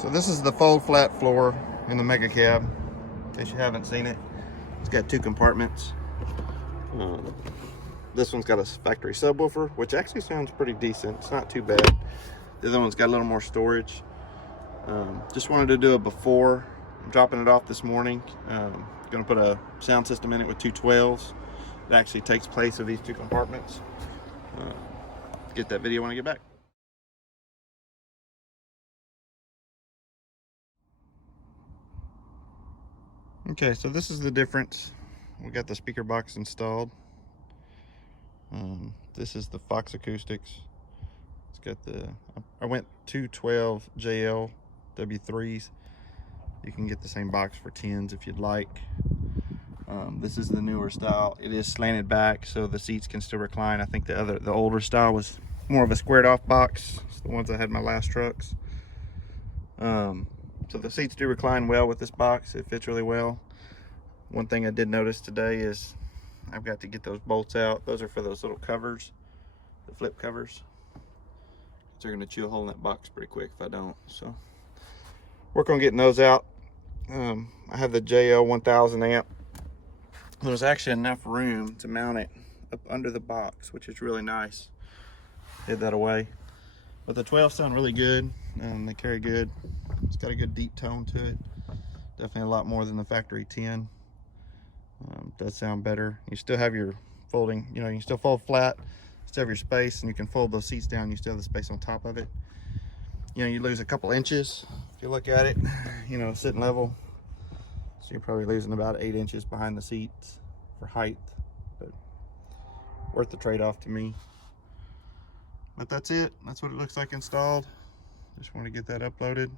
So this is the fold flat floor in the Mega Cab. In case you haven't seen it, it's got two compartments. This one's got a factory subwoofer, which actually sounds pretty decent. It's not too bad. The other one's got a little more storage. Just wanted to do it before. I'm dropping it off this morning. Gonna put a sound system in it with two 12s. It actually takes place of these two compartments. Get that video when I get back. Okay, so this is the difference. We got the speaker box installed. This is the Fox Acoustics. It's got the, I went 212 JLW3s. You can get the same box for 10s if you'd like. This is the newer style. It is slanted back so the seats can still recline. I think the older style was more of a squared off box. It's the ones I had in my last trucks. So the seats do recline well with this box. It fits really well. One thing I did notice today is I've got to get those bolts out. Those are for those little covers, the flip covers. They're gonna chew a hole in that box pretty quick if I don't. So work on getting those out. I have the JL1000 amp. There's actually enough room to mount it up under the box, which is really nice. Hid that away. But the 12s sound really good, and they carry good. It's got a good deep tone to it. Definitely a lot more than the factory 10. Does sound better. You still have your folding, you can still fold flat, still have your space, and you can fold those seats down. You still have the space on top of it. You lose a couple inches if you look at it, sitting level. So you're probably losing about 8 inches behind the seats for height, but worth the trade-off to me. But that's it. That's what it looks like installed. Just want to get that uploaded.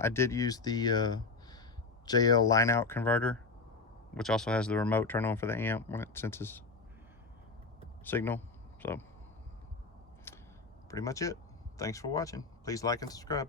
I did use the JL line out converter, which also has the remote turn on for the amp when it senses signal. So pretty much it. Thanks for watching. Please like and subscribe.